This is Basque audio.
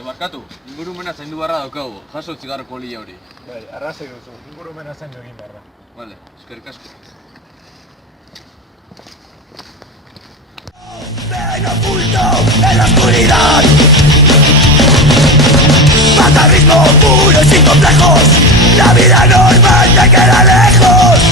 Barkatu, ingurumena zaindu barra daukagu, jaso zigarroko olila hori. Bai, arrazoi duzu, ingurumena zaindu egin behar da. Vale, eskerrik asko. Ven oculto en la oscuridad, fatalismo puro y sin complejos, la vida normal te queda lejos.